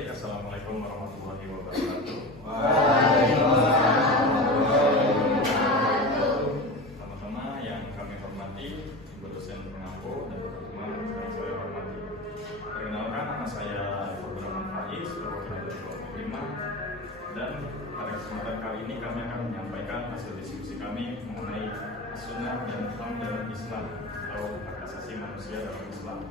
Baik, assalamualaikum warahmatullahi wabarakatuh. Teman-teman yang kami hormati, Ibu dosen pengampu dan teman-teman yang saya hormati. Perkenalkan, nama saya Abdurrahman Faiz, perwakilan dari kelompok 5. Dan pada kesempatan kali ini kami akan menyampaikan hasil diskusi kami mengenai sunnah dan Islam dalam Islam atau hak asasi manusia dalam Islam.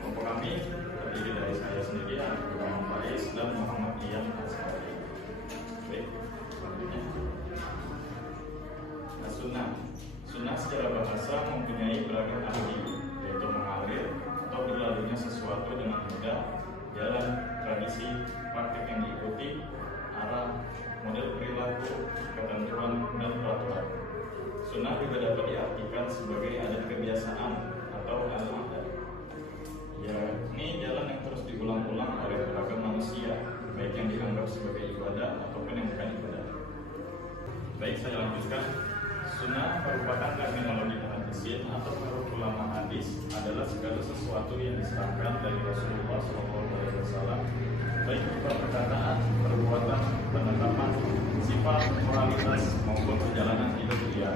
Kelompok kami terdiri dari saya sendiri, Abdurrahman Faiz, dan Muhammad Ian Asmari. Baik, selanjutnya. Sunnah. Sunnah secara bahasa mempunyai beragam arti, yaitu mengalir atau berlalunya sesuatu dengan mudah, jalan, tradisi, praktik yang diikuti, arah, model perilaku, ketentuan, dan peraturan. Sunnah juga dapat diartikan sebagai adat kebiasaan atau al-adat, yakni jalan yang terus diulang-ulang oleh beragam manusia, baik yang dianggap sebagai ibadah ataupun yang bukan ibadah. Baik, saya lanjutkan. Sunnah merupakan terminologi hadisin atau menurut ulama hadis adalah segala sesuatu yang diserahkan dari Rasulullah SAW, baik berupa perkataan, perbuatan, penetapan, sifat, moralitas maupun perjalanan hidup dia,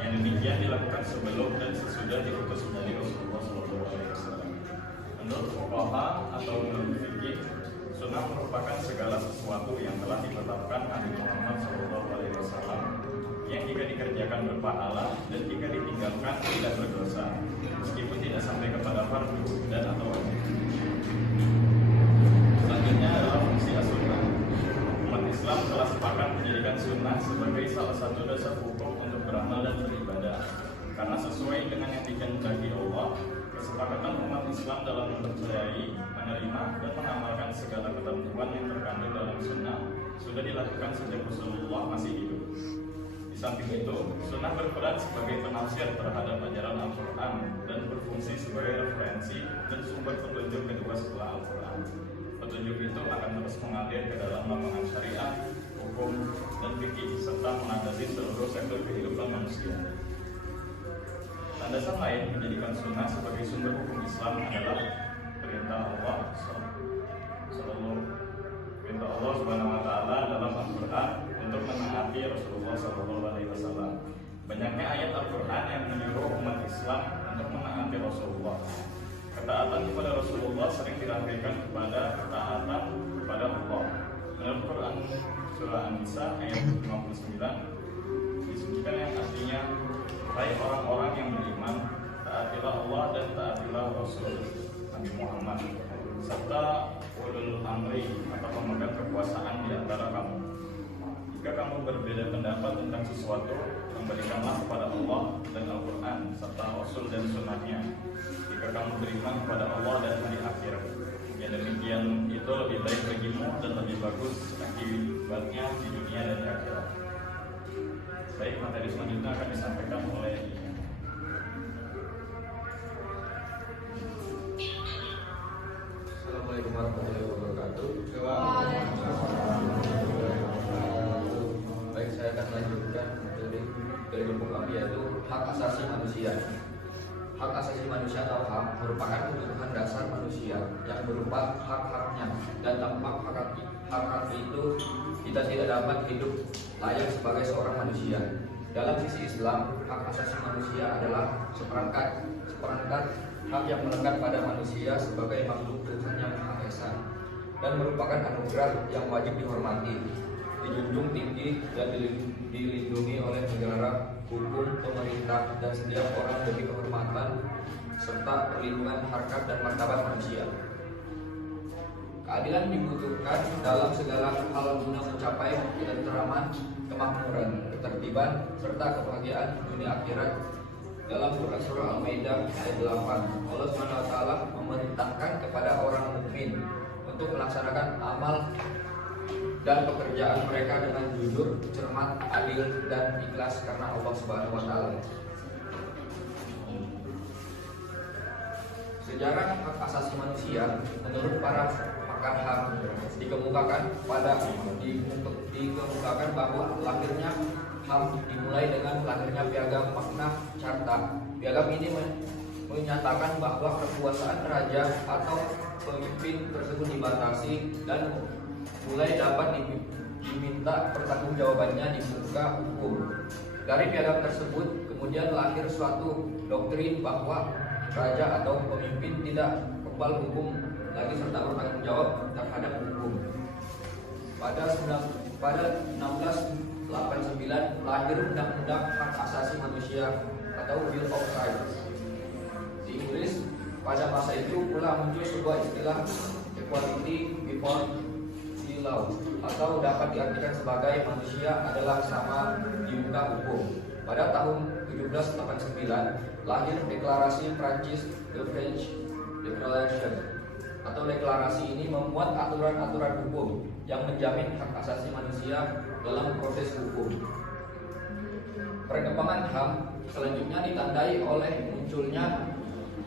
yang demikian dilakukan sebelum dan sesudah diutus dari Rasulullah SAW. Menurut fuqaha atau menurut fikih, sunnah merupakan segala sesuatu yang telah ditetapkan Nabi Muhammad SAW, yang jika dikerjakan berpahala dan jika ditinggalkan tidak berdosa, meskipun tidak sampai kepada fardu dan atau wajib. Selanjutnya adalah fungsi as-sunnah. Umat Islam telah sepakat menjadikan sunnah sebagai salah satu dasar hukum untuk beramal dan beribadah, karena sesuai dengan yang dikehendaki Allah. Kesepakatan umat Islam dalam mempercayai, menerima, dan mengamalkan segala ketentuan yang terkandung dalam sunnah sudah dilakukan sejak Rasulullah masih hidup. Di samping itu, sunnah berperan sebagai penafsir terhadap ajaran Al-Quran dan berfungsi sebagai referensi dan sumber petunjuk kedua setelah Al-Quran. Petunjuk itu akan terus mengalir ke dalam lapangan syariat, hukum, dan fikih, serta menandasi seluruh sektor kehidupan manusia. Landasan lain menjadikan sunnah sebagai sumber hukum Islam adalah perintah Allah Subhanahu wa Ta'ala dalam Al-Quran untuk menaati Rasulullah SAW. Banyaknya ayat Al-Quran yang menyuruh umat Islam untuk menaati Rasulullah. Ketaatan kepada Rasulullah sering dirafikan kepada ketaatan kepada Allah. Menurut Quran surah An-Nisa ayat 59 disebutkan yang artinya, hai orang-orang yang beriman, taatilah Allah dan taatilah Rasul Nabi Muhammad serta ulul amri atau pemegang kekuasaan di antara kamu. Jika kamu berbeda pendapat tentang sesuatu, kembalikanlah kepada Allah dan Al-Quran serta Rasul dan Sunnahnya. Jika kamu beriman kepada Allah dan hari akhir, yang demikian itu lebih baik bagimu dan lebih bagus akibatnya di dunia dan di akhirat. Baik, materi selanjutnya akan disampaikan oleh Assalamualaikum warahmatullahi wabarakatuh. Baik, saya akan lanjutkan materi dari kelompok kami, yaitu hak asasi manusia. Hak asasi manusia atau HAM merupakan kebutuhan dasar manusia yang berupa hak-haknya, dan tanpa hak-hak itu kita tidak dapat hidup layak sebagai seorang manusia. Dalam sisi Islam, hak asasi manusia adalah seperangkat hak yang melekat pada manusia sebagai makhluk Tuhan yang Maha Esa, dan merupakan anugerah yang wajib dihormati, dijunjung tinggi, dan dilindungi oleh negara, hukum, pemerintah, dan setiap orang demi kehormatan serta perlindungan harkat dan martabat manusia. Keadilan dibutuhkan dalam segala hal guna mencapai ketentraman, kemakmuran, ketertiban, serta kebahagiaan dunia akhirat. Dalam Quran surah Al-Maidah ayat 8, Allah SWT memerintahkan kepada orang mukmin untuk melaksanakan amal dan pekerjaan mereka dengan jujur, cermat, adil, dan ikhlas karena Allah Subhanahu wa Ta'ala. Sejarah hak asasi manusia menurut para pakar HAM dikemukakan bahwa lahirnya HAM dimulai dengan lahirnya Piagam Magna Carta. Piagam ini menyatakan bahwa kekuasaan raja atau pemimpin tersebut dibatasi dan mulai dapat diminta pertanggungjawabannya di muka hukum. Dari piagam tersebut kemudian lahir suatu doktrin bahwa raja atau pemimpin tidak kebal hukum lagi serta bertanggung jawab terhadap hukum. Pada 1689 lahir Undang-Undang Hak Asasi Manusia atau Bill of Rights. Di Inggris pada masa itu pula muncul sebuah istilah equality before the law atau dapat diartikan sebagai manusia adalah sama di muka hukum. Pada tahun 1789 lahir deklarasi Prancis, The French Declaration, atau deklarasi ini memuat aturan-aturan hukum yang menjamin hak asasi manusia dalam proses hukum. Perkembangan HAM selanjutnya ditandai oleh munculnya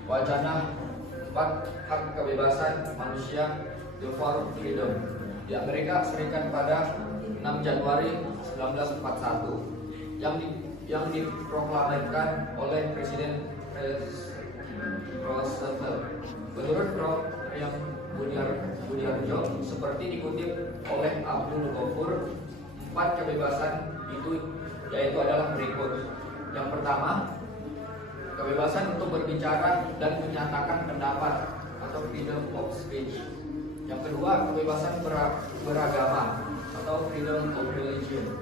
wacana 4 hak kebebasan manusia, The Four Freedom, di Amerika Serikat pada 6 Januari 1941 yang diproklamirkan oleh Presiden Roosevelt. Menurut yang Budiarjo, seperti dikutip oleh Abdul Ghafur, 4 kebebasan itu yaitu adalah berikut. Yang pertama, kebebasan untuk berbicara dan menyatakan pendapat atau freedom of speech. Yang kedua, kebebasan beragama atau freedom of religion.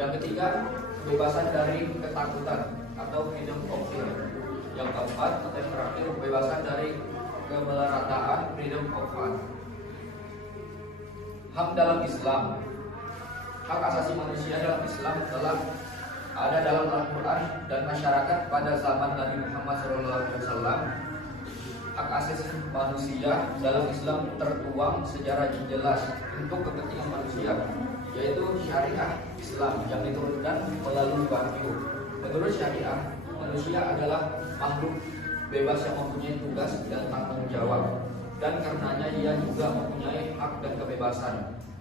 Yang ketiga, kebebasan dari ketakutan atau freedom of fear. Yang keempat atau yang terakhir, kebebasan dari kemelarataan, freedom of faith. HAM dalam Islam. Hak asasi manusia dalam Islam telah ada dalam Al-Quran dan masyarakat pada zaman Nabi Muhammad SAW. Hak asasi manusia dalam Islam tertuang secara jelas untuk kepentingan manusia, yaitu syariah Islam yang diturunkan melalui wahyu. Menurut syariah, manusia adalah makhluk bebas yang mempunyai tugas dan tanggung jawab, dan karenanya ia juga mempunyai hak dan kebebasan.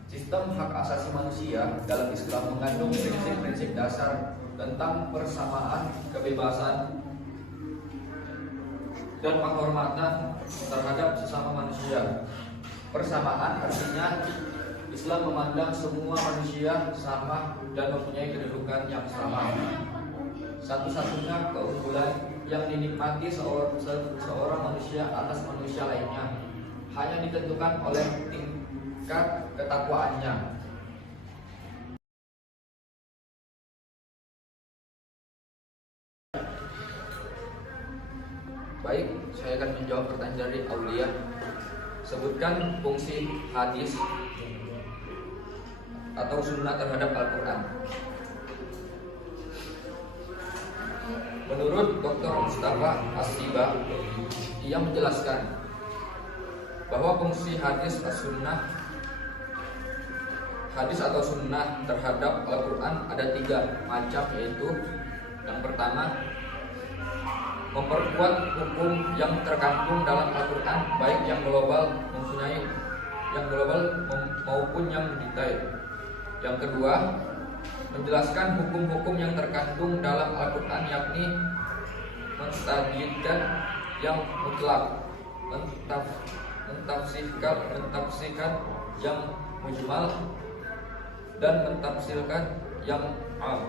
Sistem hak asasi manusia dalam Islam mengandung prinsip-prinsip dasar tentang persamaan, kebebasan, dan penghormatan terhadap sesama manusia. Persamaan artinya Islam memandang semua manusia sama dan mempunyai kedudukan yang sama. Satu-satunya keunggulan yang dinikmati seorang manusia atas manusia lainnya hanya ditentukan oleh tingkat ketakwaannya. Baik, saya akan menjawab pertanyaan dari Aulia. Sebutkan fungsi hadis atau sunnah terhadap Al-Quran. Menurut Dr. Mustafa As-Siba, ia menjelaskan bahwa fungsi hadis atau sunnah terhadap Al-Quran ada 3 macam, yaitu yang pertama, memperkuat hukum yang terkandung dalam Al-Quran, baik yang global maupun yang detail. Yang kedua, menjelaskan hukum-hukum yang terkandung dalam Al-Quran, yakni menstabiqkan yang mutlak, mentafsirkan yang mujmal, dan mentafsirkan yang am.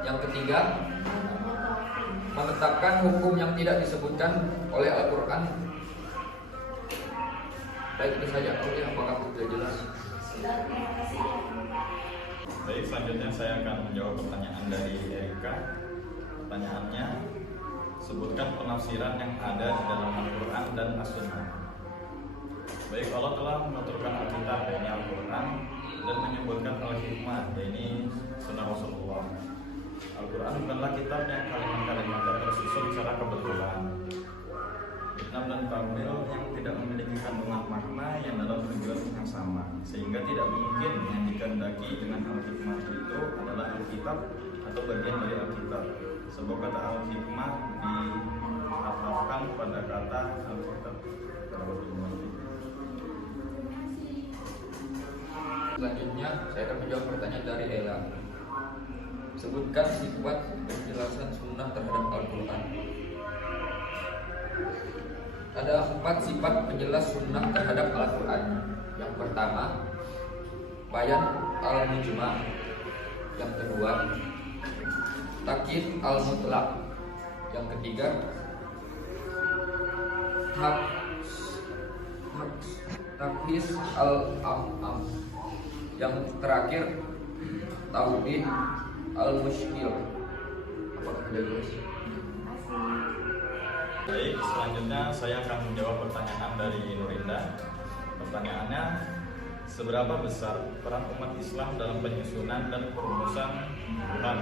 Yang ketiga, menetapkan hukum yang tidak disebutkan oleh Al-Quran. Baik, itu saja. Oke, apakah sudah jelas? Baik, selanjutnya saya akan menjawab pertanyaan dari Erika. Pertanyaannya, sebutkan penafsiran yang ada di dalam Al-Quran dan As-Sunnah. Baik, Allah telah menuturkan Alkitab, yakni Al-Quran, dan menyebutkan Al-Hikmah, yakni Sunnah Rasulullah. Al-Quran bukanlah kitab yang kalimat-kalimatnya tersusun secara kebetulan, Islam dan Kamil yang tidak memiliki kandungan makna yang dalam tujuan yang sama, sehingga tidak mungkin yang dikehendaki dengan Al-Hikmah itu adalah Alkitab atau bagian dari Alkitab, sebab kata Al-Hikmah diatafkan pada kata Alkitab. Selanjutnya saya akan menjawab pertanyaan dari Ella. Sebutkan sifat penjelasan sunnah terhadap Al-Quran. Ada 4 sifat penjelas sunnah terhadap Al-Quran. Yang pertama, bayan al-mujma'. Yang kedua, takyid al-mutlaq. Yang ketiga, takhsis al-am. Yang terakhir, tauhid al-musykil. Apakah sudah jelas? Baik, selanjutnya saya akan menjawab pertanyaan dari Nurinda. Pertanyaannya, seberapa besar peran umat Islam dalam penyusunan dan perumusan Quran?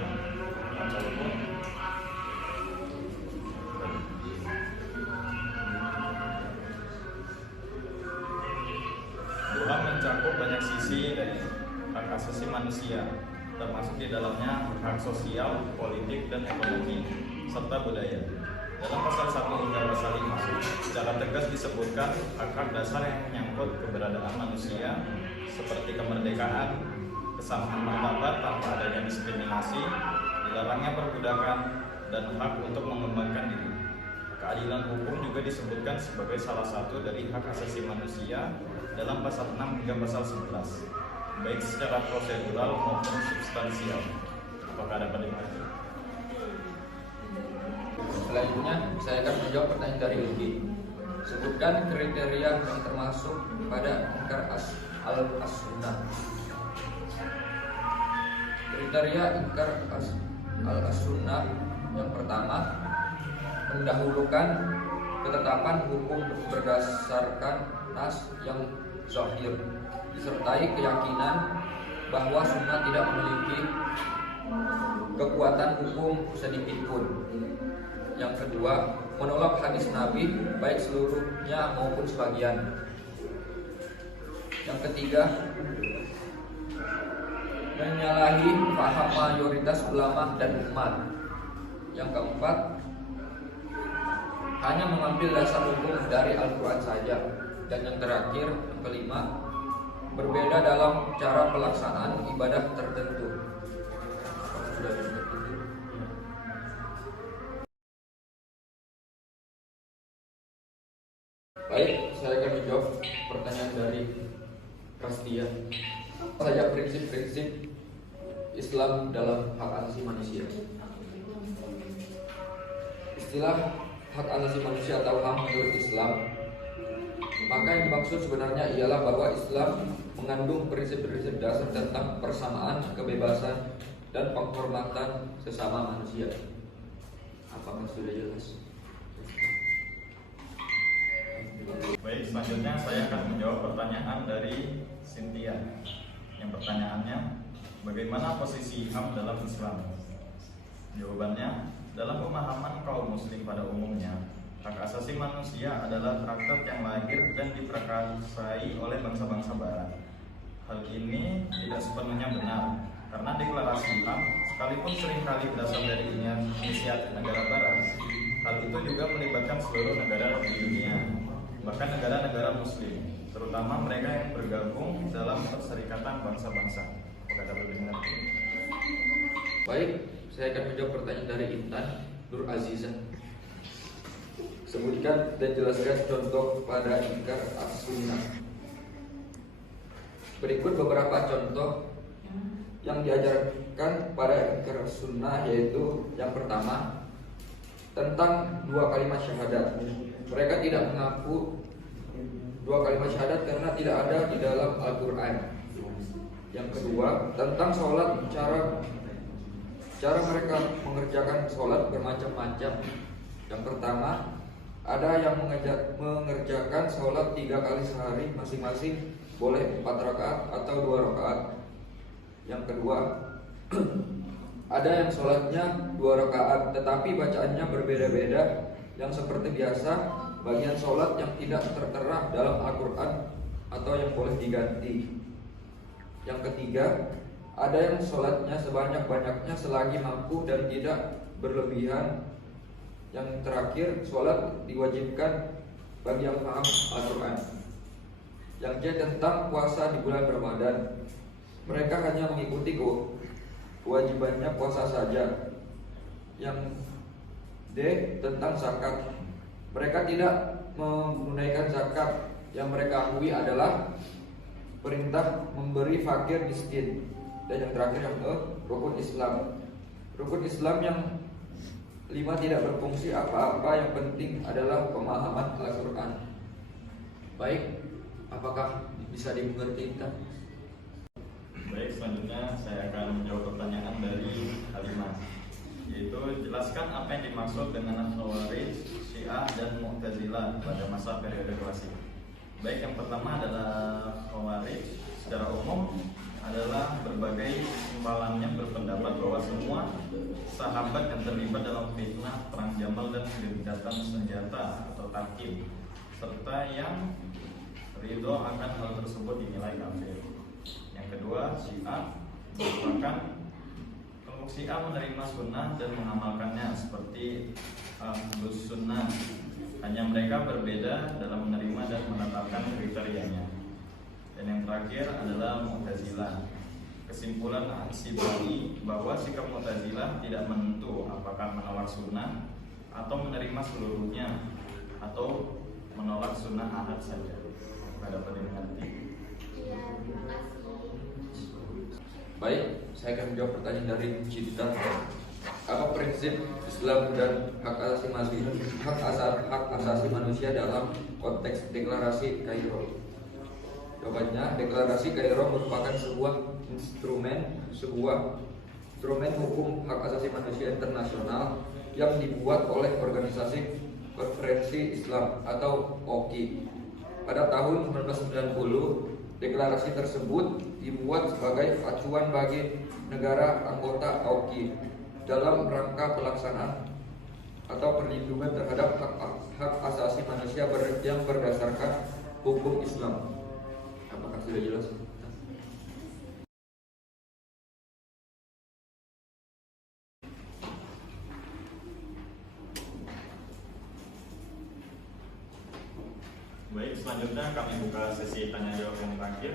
Quran mencakup banyak sisi dari hak asasi manusia, termasuk di dalamnya hak sosial, politik, dan ekonomi, serta budaya. Dalam pasal 1 hingga pasal 5, secara tegas disebutkan hak-hak dasar yang menyangkut keberadaan manusia seperti kemerdekaan, kesamaan martabat tanpa adanya diskriminasi, dilarangnya perbudakan, dan hak untuk mengembangkan diri. Keadilan hukum juga disebutkan sebagai salah satu dari hak asasi manusia dalam pasal 6 hingga pasal 11, baik secara prosedural maupun substansial. Apakah ada pendapat? Selanjutnya, saya akan menjawab pertanyaan dari Luki. Sebutkan kriteria yang termasuk pada ingkar al-sunnah. Kriteria ingkar al-sunnah yang pertama, mendahulukan ketetapan hukum berdasarkan nas yang zahir, disertai keyakinan bahwa sunnah tidak memiliki kekuatan hukum sedikit pun. Yang kedua, menolak hadis Nabi baik seluruhnya maupun sebagian. Yang ketiga, menyalahi paham mayoritas ulama dan umat. Yang keempat, hanya mengambil dasar hukum dari Al-Quran saja. Dan yang terakhir, yang kelima, berbeda dalam cara pelaksanaan ibadah tertentu. Sudah disebut. Baik, saya akan menjawab pertanyaan dari Prastia. Apa saja prinsip-prinsip Islam dalam hak asasi manusia? Istilah hak asasi manusia atau HAM menurut Islam, maka yang dimaksud sebenarnya ialah bahwa Islam mengandung prinsip-prinsip dasar tentang persamaan, kebebasan, dan penghormatan sesama manusia. Apakah sudah jelas? Baik, selanjutnya saya akan menjawab pertanyaan dari Cynthia. Yang pertanyaannya, bagaimana posisi HAM dalam Islam? Jawabannya, dalam pemahaman kaum muslim pada umumnya, hak asasi manusia adalah traktat yang lahir dan diprakarsai oleh bangsa-bangsa barat. Hal ini tidak sepenuhnya benar, karena deklarasi HAM sekalipun seringkali berasal dari inisiatif negara barat, hal itu juga melibatkan seluruh negara di dunia, bahkan negara-negara muslim, terutama mereka yang bergabung dalam Perserikatan Bangsa-Bangsa. Apakah dapat dimengerti? Baik, saya akan menjawab pertanyaan dari Intan Nur Azizah. Sebutkan dan jelaskan contoh pada ingkar as-sunnah. Berikut beberapa contoh yang diajarkan pada ingkar as-sunnah, yaitu yang pertama, tentang 2 kalimat syahadat. Mereka tidak mengaku 2 kalimat syahadat karena tidak ada di dalam Al-Quran. Yang kedua, tentang sholat, cara mereka mengerjakan sholat bermacam-macam. Yang pertama, ada yang mengerjakan sholat 3 kali sehari, masing-masing boleh 4 rakaat atau 2 rakaat. Yang kedua, ada yang sholatnya 2 rakaat tetapi bacaannya berbeda-beda, yang seperti biasa bagian sholat yang tidak tertera dalam Al-Quran atau yang boleh diganti. Yang ketiga, ada yang sholatnya sebanyak-banyaknya selagi mampu dan tidak berlebihan. Yang terakhir, sholat diwajibkan bagi yang paham Al-Quran. Yang C, tentang puasa di bulan Ramadan. Mereka hanya mengikuti kewajibannya puasa saja. Yang D, tentang zakat. Mereka tidak menunaikan zakat yang mereka akui adalah perintah memberi fakir miskin. Dan yang terakhir yang rukun Islam. Rukun Islam yang 5 tidak berfungsi apa-apa, yang penting adalah pemahaman Al-Quran. Baik, apakah bisa dimengerti kita? Baik, selanjutnya saya akan menjawab pertanyaan dari Halimah, yaitu jelaskan apa yang dimaksud dengan Khawarij, Syiah, dan Mu'tazilah pada masa periode klasik. Baik, yang pertama adalah Khawarij. Secara umum adalah berbagai imbalan yang berpendapat bahwa semua sahabat yang terlibat dalam fitnah perang Jamal dan gencatan senjata atau takim, serta yang ridho akan hal tersebut dinilai kafir. Yang kedua, Syiah merupakan kelompok Syiah menerima sunnah dan mengamalkannya seperti Ahlus Sunnah. Hanya mereka berbeda dalam menerima dan menetapkan kriterianya. Dan yang terakhir adalah Mu'tazilah. Kesimpulan Al-Sibawayh bahwa sikap Mu'tazilah tidak menentu apakah menolak sunnah atau menerima seluruhnya atau menolak sunnah ahad saja. Apakah dapat dimengerti? Iya, terima kasih. Baik, saya akan menjawab pertanyaan dari Cinta. Apa prinsip Islam dan hak asasi manusia dalam konteks deklarasi Kairo? Jawabannya, deklarasi Kairo merupakan sebuah instrumen hukum hak asasi manusia internasional yang dibuat oleh Organisasi Konferensi Islam atau OKI. Pada tahun 1990, deklarasi tersebut dibuat sebagai acuan bagi negara anggota OKI dalam rangka pelaksanaan atau perlindungan terhadap hak asasi manusia yang berdasarkan hukum Islam. Apakah sudah jelas? Baik, selanjutnya kami buka sesi tanya jawab yang terakhir.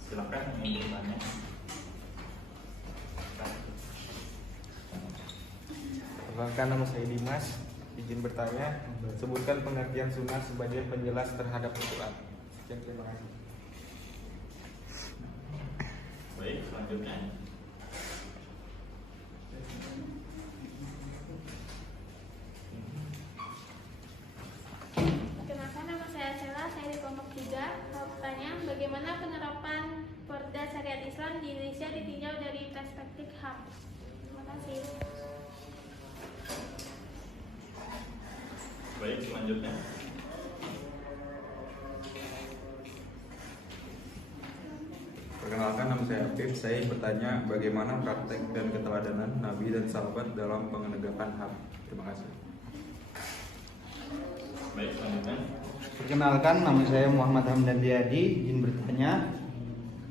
Silakan ingin bertanya. Perkenalkan, nama saya Dimas. Izin bertanya, sebutkan pengertian sunnah sebagai penjelas terhadap Al-Quran. Sekian, terima kasih. Baik, selanjutnya. Perkenalkan, nama saya Sela, saya di kelompok 3. Pertanyaan, bagaimana penerapan perda syariat Islam di Indonesia ditinjau dari perspektif HAM? Terima kasih. Baik, selanjutnya. Perkenalkan, nama saya Afif. Saya bertanya bagaimana praktek dan keteladanan Nabi dan sahabat dalam penegakan HAM. Terima kasih. Baik, selanjutnya. Perkenalkan, nama saya Muhammad Hamdan Riyadi. Izin bertanya,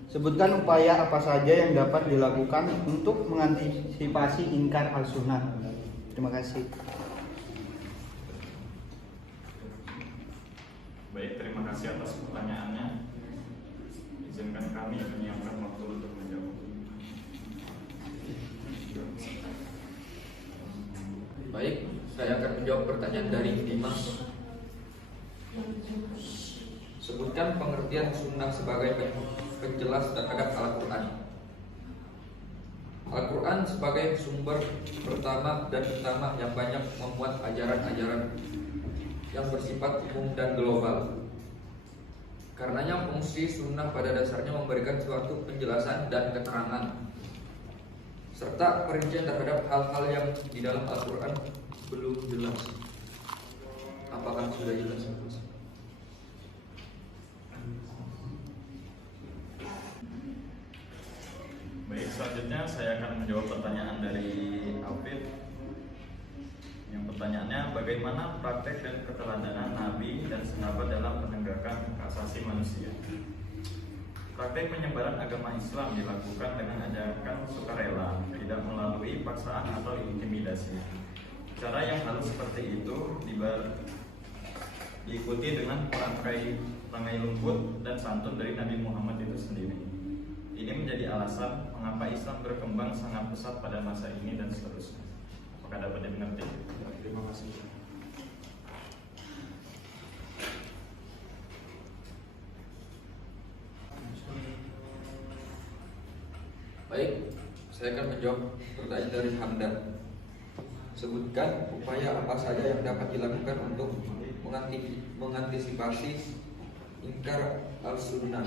sebutkan upaya apa saja yang dapat dilakukan untuk mengantisipasi ingkar al-sunnah. Terima kasih. Baik, terima kasih atas pertanyaannya. Izinkan kami menyiapkan waktu untuk menjawab. Baik, saya akan menjawab pertanyaan dari Dimas. Sebutkan pengertian sunnah sebagai penjelas terhadap Al-Quran. Al-Quran sebagai sumber pertama dan utama yang banyak memuat ajaran-ajaran yang bersifat umum dan global. Karenanya fungsi sunnah pada dasarnya memberikan suatu penjelasan dan keterangan serta perincian terhadap hal-hal yang di dalam Al-Quran belum jelas. Apakah sudah jelas? Baik, selanjutnya saya akan menjawab pertanyaan dari Afif. Yang pertanyaannya, bagaimana praktek dan keteladanan Nabi dan sahabat dalam penegakan hak asasi manusia? Praktek penyebaran agama Islam dilakukan dengan ajakan sukarela, tidak melalui paksaan atau intimidasi. Cara yang halus seperti itu diikuti dengan perangai lembut dan santun dari Nabi Muhammad itu sendiri. Ini menjadi alasan mengapa Islam berkembang sangat pesat pada masa ini dan seterusnya. Apakah dapat dimengerti? Terima kasih. Baik, saya akan menjawab pertanyaan dari Hamdan. Sebutkan upaya apa saja yang dapat dilakukan untuk mengantisipasi ingkar al-sunnah.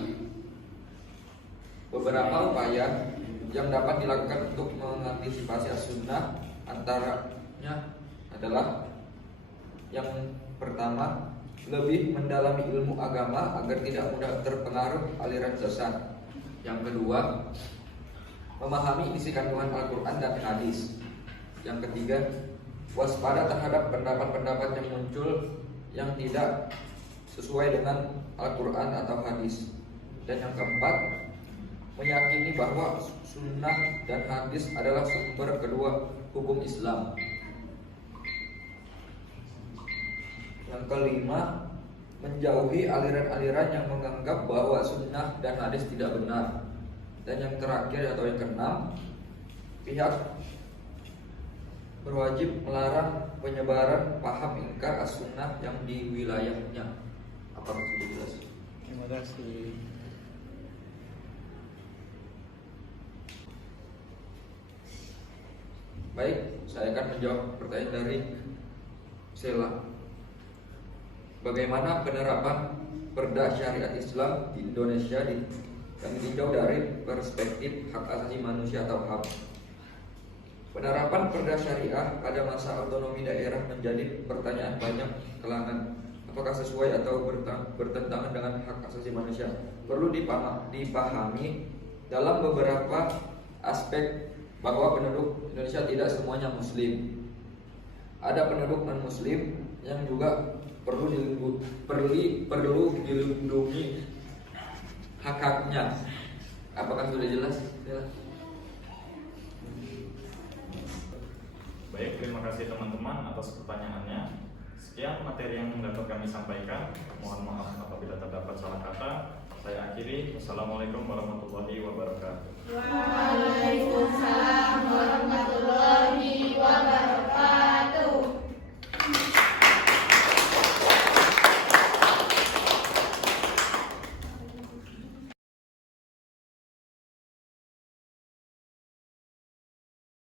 Beberapa upaya yang dapat dilakukan untuk mengantisipasi as-sunnah antaranya adalah yang pertama, lebih mendalami ilmu agama agar tidak mudah terpengaruh aliran sesat. Yang kedua, memahami isi kandungan Al-Quran dan hadis. Yang ketiga, waspada terhadap pendapat-pendapat yang muncul yang tidak sesuai dengan Al-Quran atau hadis. Dan yang keempat, meyakini bahwa sunnah dan hadis adalah sumber kedua hukum Islam. Yang kelima, menjauhi aliran-aliran yang menganggap bahwa sunnah dan hadis tidak benar. Dan yang terakhir atau yang keenam, pihak berwajib melarang penyebaran paham ingkar as-sunnah yang di wilayahnya. Apakah sudah jelas? Terima kasih. Baik, saya akan menjawab pertanyaan dari Sela. Bagaimana penerapan perda syariat Islam di Indonesia yang ditinjau dari perspektif hak asasi manusia atau HAM? Penerapan perda syariah pada masa otonomi daerah menjadi pertanyaan banyak kalangan. Apakah sesuai atau bertentangan dengan hak asasi manusia? Perlu dipahami dalam beberapa aspek bahwa penduduk Indonesia tidak semuanya Muslim. Ada penduduk non-Muslim yang juga perlu dilindungi hak-haknya. Apakah sudah jelas? Ya. Baik, terima kasih teman-teman atas pertanyaannya. Sekian materi yang dapat kami sampaikan. Mohon maaf apabila terdapat salah kata. Saya akhiri. Wassalamualaikum warahmatullahi wabarakatuh. Waalaikumsalam warahmatullahi